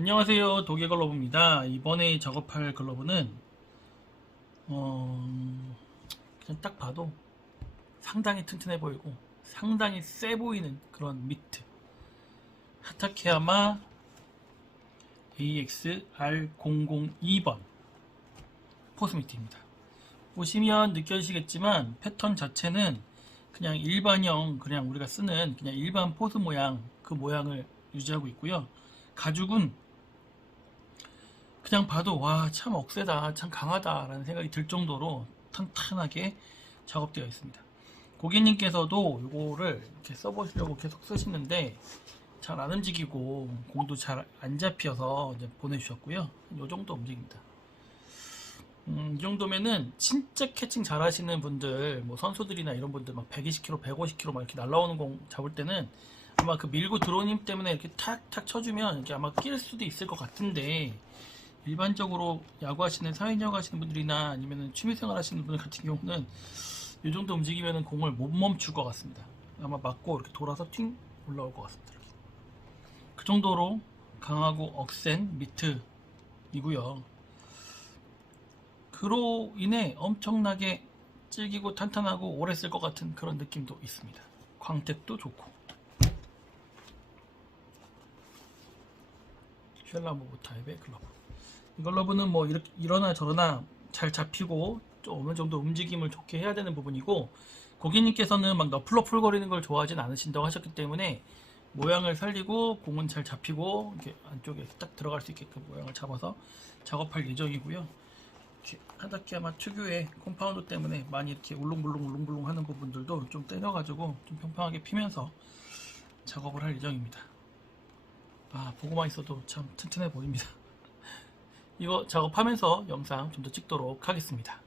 안녕하세요. 도개 글러브입니다. 이번에 작업할 글러브는 어, 그냥 딱 봐도 상당히 튼튼해 보이고 상당히 세 보이는 그런 미트. 하타케야마 AX-R002번 포스 미트입니다. 보시면 느껴지시겠지만 패턴 자체는 그냥 일반형 그냥 우리가 쓰는 그냥 일반 포스 모양 그 모양을 유지하고 있고요. 가죽은 그냥 봐도 와 참 억세다 참 강하다 라는 생각이 들 정도로 탄탄하게 작업되어 있습니다. 고객님께서도 이거를 이렇게 써보시려고 계속 쓰시는데 잘 안 움직이고 공도 잘 안 잡혀서 이제 보내주셨고요. 이 정도 움직입니다. 음, 이 정도면은 진짜 캐칭 잘 하시는 분들 뭐 선수들이나 이런 분들 막 120km 150km 막 이렇게 날라오는 공 잡을 때는 아마 그 밀고 들어오는 힘 때문에 이렇게 탁탁 쳐주면 이렇게 아마 낄 수도 있을 것 같은데 일반적으로 야구 하시는 사회인야구 하시는 분들이나 아니면 취미생활 하시는 분들 같은 경우는 이 정도 움직이면 공을 못 멈출 것 같습니다. 아마 맞고 이렇게 돌아서 튕 올라올 것 같습니다. 그 정도로 강하고 억센 미트이고요. 그로 인해 엄청나게 질기고 탄탄하고 오래 쓸 것 같은 그런 느낌도 있습니다. 광택도 좋고. 쉘라모브 타입의 글러브. 이 글러브는 뭐 이렇게 이러나 저러나 잘 잡히고 좀 어느 정도 움직임을 좋게 해야 되는 부분이고 고객님께서는 막 너플러 풀거리는 걸 좋아하진 않으신다고 하셨기 때문에 모양을 살리고 공은 잘 잡히고 이렇게 안쪽에 딱 들어갈 수 있게끔 모양을 잡아서 작업할 예정이고요. 이렇게 하다키야마 특유의 콤파운드 때문에 많이 이렇게 울릉불릉 울릉불릉 하는 부분들도 좀 때려가지고 좀 평평하게 피면서 작업을 할 예정입니다. 아 보고만 있어도 참 튼튼해 보입니다. 이거 작업하면서 영상 좀 더 찍도록 하겠습니다.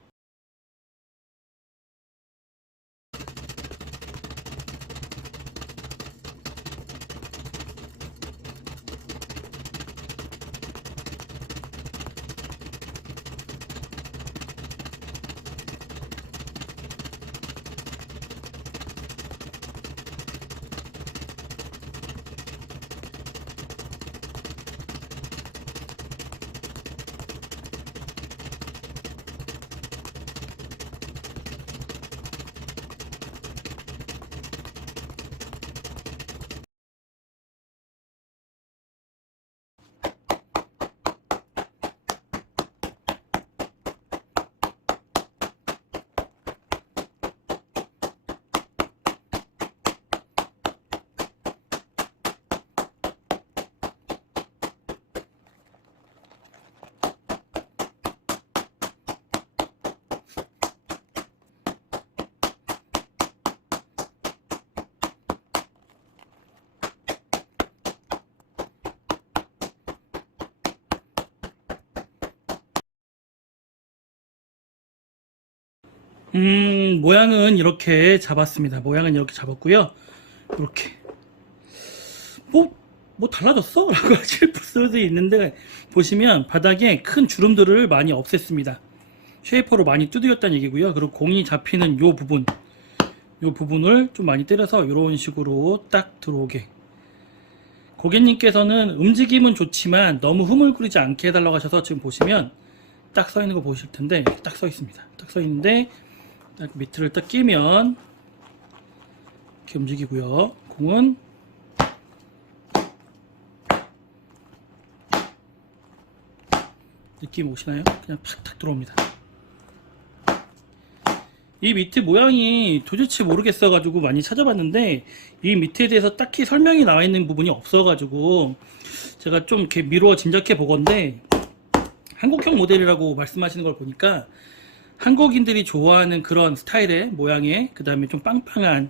음, 모양은 이렇게 잡았습니다. 모양은 이렇게 잡았고요. 이렇게. 뭐, 뭐 달라졌어? 라고 하실 수도 있는데, 보시면 바닥에 큰 주름들을 많이 없앴습니다. 쉐이퍼로 많이 두드렸다는 얘기고요. 그리고 공이 잡히는 요 부분, 요 부분을 좀 많이 때려서 이런 식으로 딱 들어오게. 고객님께서는 움직임은 좋지만 너무 흐물거리지 않게 해달라고 하셔서 지금 보시면 딱써 있는 거 보실 텐데, 딱써 있습니다. 딱써 있는데, 딱 밑을 딱 끼면 이렇게 움직이고요. 공은 느낌 오시나요? 그냥 팍탁 들어옵니다. 이 밑에 모양이 도대체 모르겠어가지고 많이 찾아봤는데 이 밑에 대해서 딱히 설명이 나와 있는 부분이 없어가지고 제가 좀 이렇게 미루어 짐작해 보건데 한국형 모델이라고 말씀하시는 걸 보니까 한국인들이 좋아하는 그런 스타일의 모양의 그 다음에 좀 빵빵한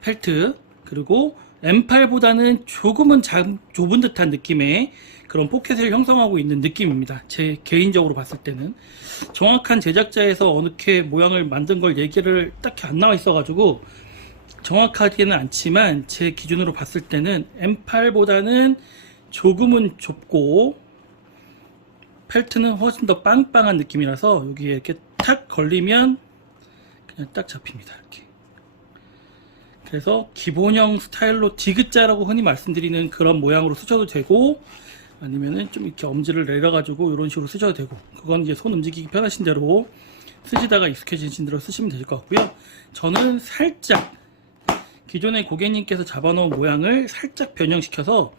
펠트 그리고 M8보다는 조금은 작, 좁은 듯한 느낌의 그런 포켓을 형성하고 있는 느낌입니다. 제 개인적으로 봤을 때는 정확한 제작자에서 어느게 모양을 만든 걸 얘기를 딱히 안 나와 있어가지고 정확하지는 않지만 제 기준으로 봤을 때는 M8보다는 조금은 좁고 펠트는 훨씬 더 빵빵한 느낌이라서 여기에 이렇게 탁 걸리면 그냥 딱 잡힙니다. 이렇게. 그래서 기본형 스타일로 디귿자라고 흔히 말씀드리는 그런 모양으로 쓰셔도 되고 아니면은 좀 이렇게 엄지를 내려가지고 이런 식으로 쓰셔도 되고 그건 이제 손 움직이기 편하신 대로 쓰시다가 익숙해지신 대로 쓰시면 될 것 같고요. 저는 살짝 기존의 고객님께서 잡아놓은 모양을 살짝 변형시켜서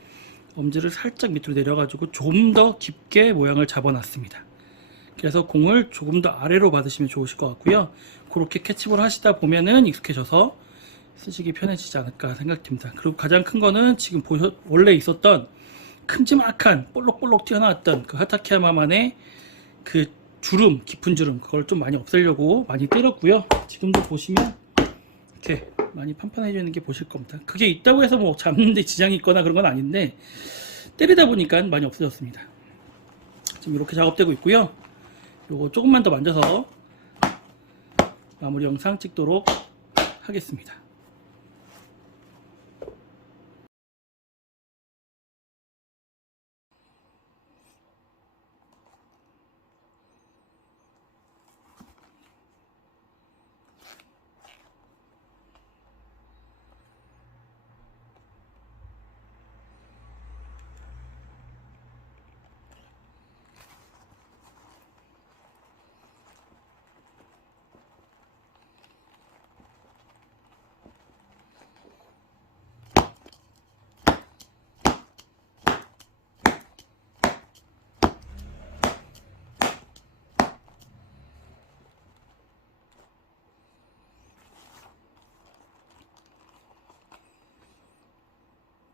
엄지를 살짝 밑으로 내려가지고 좀 더 깊게 모양을 잡아놨습니다. 그래서 공을 조금 더 아래로 받으시면 좋으실 것 같고요. 그렇게 캐치볼 하시다 보면은 익숙해져서 쓰시기 편해지지 않을까 생각됩니다. 그리고 가장 큰 거는 지금 보셨 원래 있었던 큼지막한 볼록볼록 튀어나왔던 그 하타키야마만의 그 주름 깊은 주름 그걸 좀 많이 없애려고 많이 때렸고요. 지금도 보시면 이렇게 많이 판판해지는 게 보실 겁니다. 그게 있다고 해서 뭐 잡는데 지장이 있거나 그런 건 아닌데 때리다 보니까 많이 없어졌습니다. 지금 이렇게 작업되고 있고요. 요거 조금만 더 만져서 마무리 영상 찍도록 하겠습니다.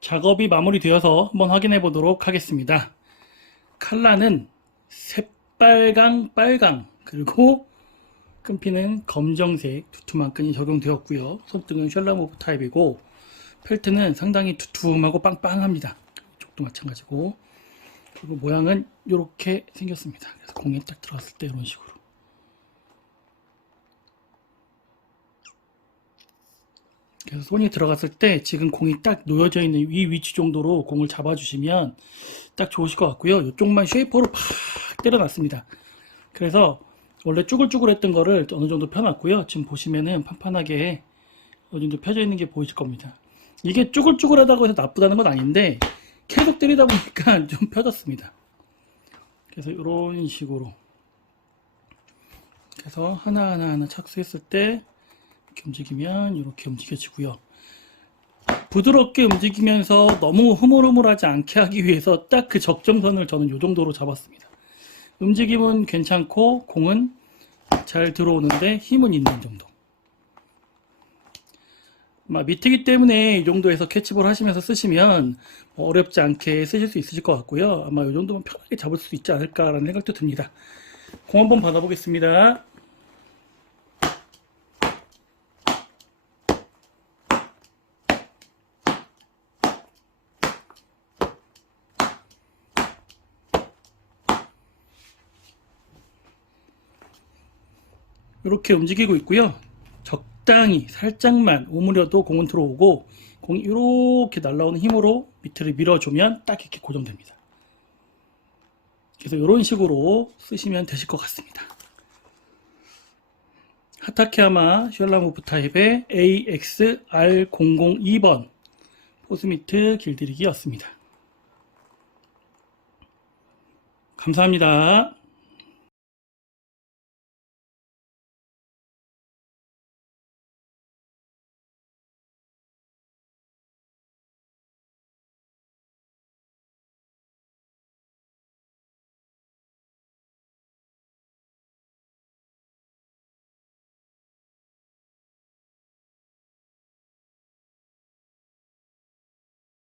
작업이 마무리되어서 한번 확인해 보도록 하겠습니다. 칼라는 새빨강 빨강 그리고 끈피는 검정색 두툼한 끈이 적용되었고요. 손등은 셜라모브 타입이고 펠트는 상당히 두툼하고 빵빵합니다. 이쪽도 마찬가지고 그리고 모양은 이렇게 생겼습니다. 그래서 공에 딱 들어갔을 때 이런 식으로 그래서 손이 들어갔을 때 지금 공이 딱 놓여져 있는 이 위치 정도로 공을 잡아주시면 딱 좋으실 것 같고요. 이쪽만 쉐이퍼로 팍 때려놨습니다. 그래서 원래 쭈글쭈글했던 거를 어느 정도 펴놨고요. 지금 보시면은 판판하게 어느 정도 펴져 있는 게 보이실 겁니다. 이게 쭈글쭈글하다고 해서 나쁘다는 건 아닌데 계속 때리다 보니까 좀 펴졌습니다. 그래서 이런 식으로 그래서 하나하나 하나 착수했을 때 이렇게 움직이면 이렇게 움직여지고요. 부드럽게 움직이면서 너무 흐물흐물하지 않게 하기 위해서 딱 그 적정선을 저는 이 정도로 잡았습니다. 움직임은 괜찮고 공은 잘 들어오는데 힘은 있는 정도. 밑이기 때문에 이 정도에서 캐치볼 하시면서 쓰시면 뭐 어렵지 않게 쓰실 수 있으실 것 같고요. 아마 이 정도면 편하게 잡을 수 있지 않을까라는 생각도 듭니다. 공 한번 받아보겠습니다. 이렇게 움직이고 있고요. 적당히 살짝만 오므려도 공은 들어오고 공이 이렇게 날라오는 힘으로 밑을 밀어주면 딱 이렇게 고정됩니다. 그래서 이런 식으로 쓰시면 되실 것 같습니다. 하타케야마 셜라모브 타입의 AXR002번 포스미트 길들이기였습니다. 감사합니다.